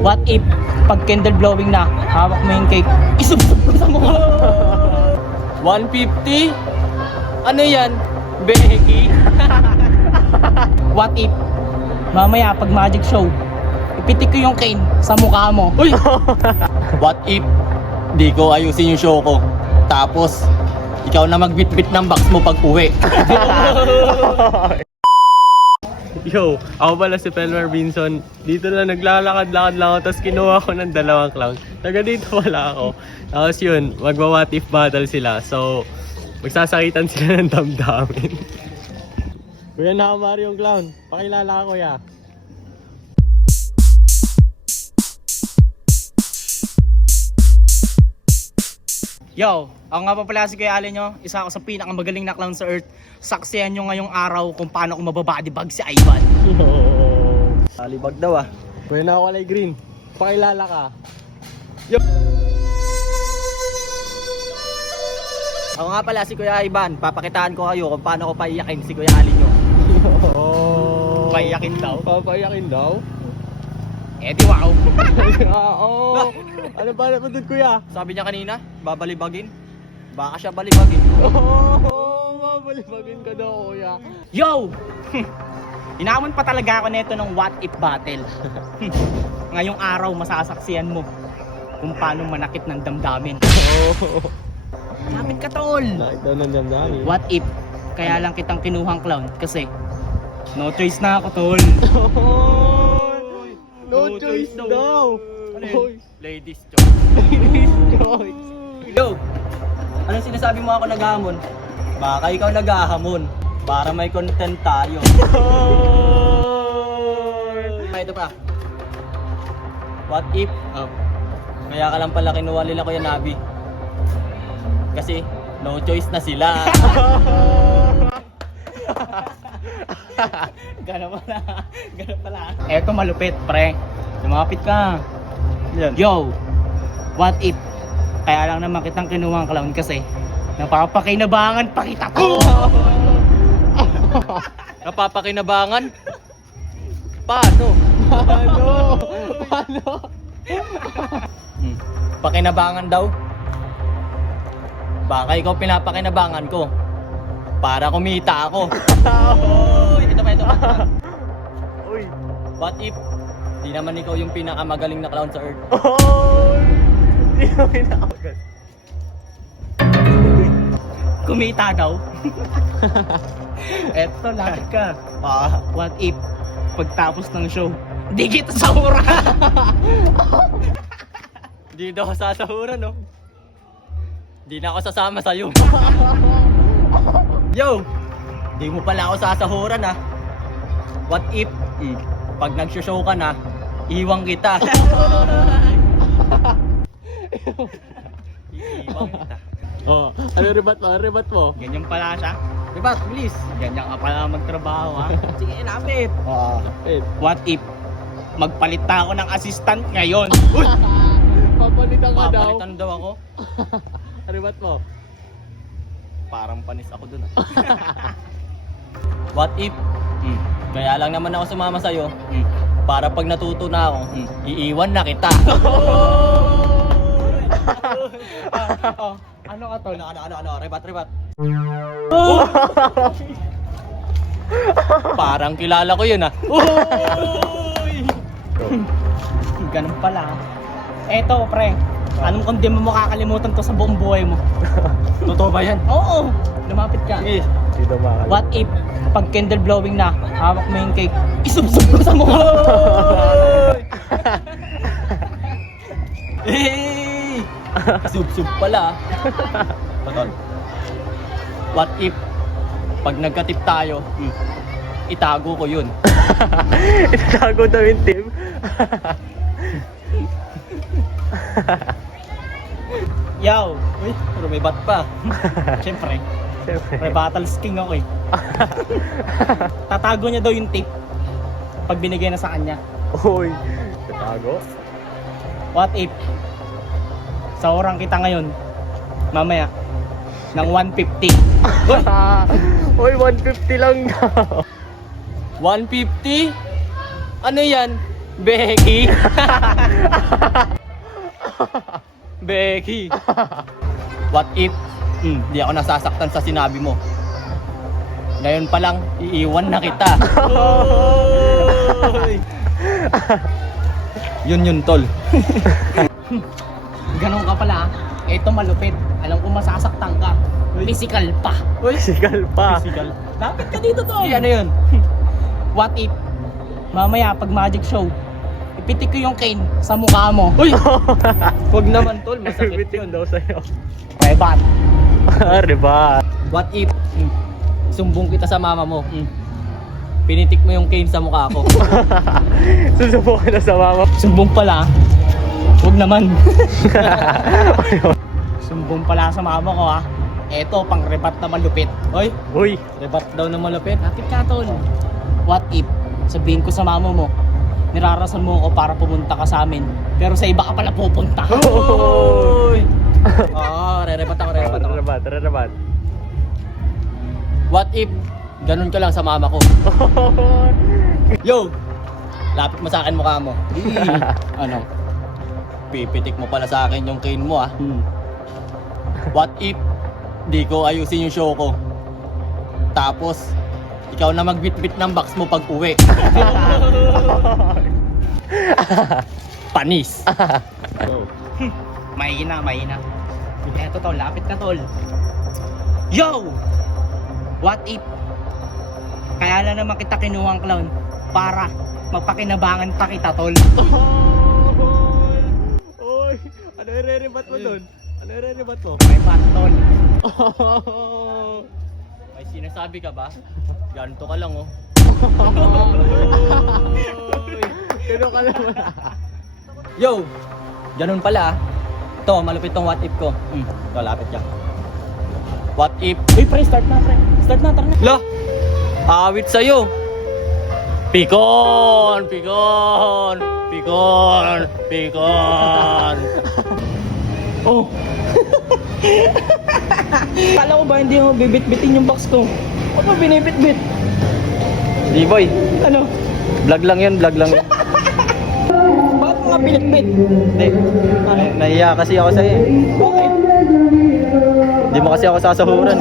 What if, pag candle blowing na, hawak mo yung cake, isubsob ko sa mukha. 150? Ano yan? Becky? What if, mamaya pag magic show, ipitik ko yung cane sa mukha mo. Uy! What if di ko ayusin yung show ko, tapos ikaw na magbitbit ng box mo pag uwi? Yo, ako pala si Pelmer Binson. Dito na naglalakad-lakad lang ako, tapos kinuha ko ng dalawang clown. Taga dito pala ako. Tapos yun, magwa-what if battle sila. So, magsasakitan sila ng damdamin. Kuya, nakamari yung clown. Pakilala ka, kuya. Yo, ako nga pa pala si Kuya Allen nyo, isa ako sa pinakamagaling na clown sa earth. Saksihan nyo ngayong araw kung paano ko mababadibag si Ivan. Alibag daw ah. Kuya, nakakulay green. Pakilala ka. Ako nga pala si Kuya Ivan, papakitaan ko kayo kung paano ko paiyakin si Kuya Alin nyo. Paiyakin daw? Papayakin daw? Eh di wow. Oo. Ano ba naman dun, kuya? Sabi niya kanina, babalibagin. Baka siya balibagin. Mabalibagin ka daw, kuya. Yo! Inamon pa talaga ako nito ng what if battle. Ngayong araw masasaksiyan mo kung paano manakit ng damdamin. Lapit ka tol! Nakita na dyan dami. What if? Kaya lang kitang kinuhang clown kasi no choice na ako tol. No choice daw. Ano Oy. yun? Ladies choice. Choice. Yo! Anong sinasabi mo ako naghamon? Baka ikaw naghahamon. Para may content tayo. Ito pa. What if? Kaya ka lang pala kinuha nila Kuya Nabi. Kasi no choice na sila. Ganun pala. Ganun pala. Eto malupit pre. Lumapit ka. Yan. Yo! What if? Kaya lang naman kitang kinuhang clown kasi napapakinabangan pa kita to. Napapakinabangan? Paano? Paano? Pakinabangan daw? Baka ikaw pinapakinabangan ko para kumita ako. Uy, ito pa. Uy. What if di naman ikaw yung pinakamagaling na clown sa earth? Oy. Di mo pinakagat. Kumita daw. Eto, lapit ka. What if? Pagtapos ng show, di kita sahura. Di daw ako sasahuran, no? Di na ako sasama sa'yo. Yo! Di mo pala ako sasahuran, ha? What if, pag nag-show ka na, iwang kita. Iiwang kita. Oh, ano rebat mo? Ano rebat mo? Ganyan pala siya. Diba, bilis? Ganyan ka pala magtrabaho ha. Sige, lapit. Eh, What if? Magpalit na ako ng assistant ngayon. papalitan ka daw. Papalitan daw ako. Ano rebat mo? Parang panis ako dun, ah. What if? Kaya lang naman ako sumama sa'yo. Para pag natuto na ako, iiwan na kita. Ano ka tol? Ano, rebat. Parang kilala ko yun, ah. Ganun pala. Eto pre, anong kung di mo makakalimutan to sa buong buhay mo? Totoo ba yan? Oo, lumapit ka. Yes. Dito ba? What if, pag candle blowing na, hawak mo yung cake, isubsob ko sa mukha. Hey! Sub pala. Totoo. What if, pag nagkatip tayo, itago ko yun. Itatago daw yung team. Yo, Uy, pero may bat pa. syempre, Siyempre. may battles king ako eh. Tatago niya daw yung tip pag binigay na sa kanya. Uy. Itatago? What if, sa orang kita ngayon, mamaya, ng 150. Uy, 150 lang daw. 150? Ano yan? Becky! Becky! What if di ako nasasaktan sa sinabi mo? Ngayon pa lang, iiwan na kita. Yun, tol. Ganon ka pala. Ito malupit. Alam ko masasaktan ka. Physical pa. Physical pa. Physical. Lapit ka dito to. Ano yun? What if mamaya pag magic show, ipitik ko yung cane sa mukha mo. Uy! Huwag naman, tol. Masakit Bitin yun. daw sa'yo. Rebat. Riba. What if sumbong kita sa mama mo? Pinitik mo yung cane sa mukha ko. Susubukan na sa mama. Sumbong pala. Huwag naman. Sumbong pala sa mama ko ha. Eto, pang rebat na malupit. Oy, Uy. rebat daw na malapit. Lapit ka tol. What if sabihin ko sa mama mo, nirarason mo ako para pumunta ka sa amin, pero sa iba ka pala pupunta. Uy! Oo, re-rebat ako. Rebat. What if ganun ka lang sa mama ko? Yo! Lapit mo sa akin mukha mo. Ano? Pipitik mo pala sa akin yung cane mo ah. What if di ko ayusin yung show ko? Tapos ikaw na magbitbit ng box mo pag uwi. Panis. Mahina. Eto tol, lapit ka tol. Yo! What if kaya na naman kita kinuhang clown para magpakinabangan pa kita tol. Uy. Ano i-rebat mo dun? Ano i-rebat mo? Rebat tol. May sinasabi ka ba? Ganito ka lang oh. Kano ka naman? Yo! Ganun pala ah. Ito, malupit tong what if ko. Ito, lapit ka. What if? Uy pre, start na pre. Start na, tara na. La! Awit sa'yo! Pikon! Oh. Kala ko ba hindi mo bibit-bitin yung box ko? Ano ba binibit-bit? Di boy, Ano? vlog lang yun. Bakit mo nga binit-bit? Hindi, nahiya kasi ako sa'yo eh. Bakit? Hindi mo kasi ako sasahuran.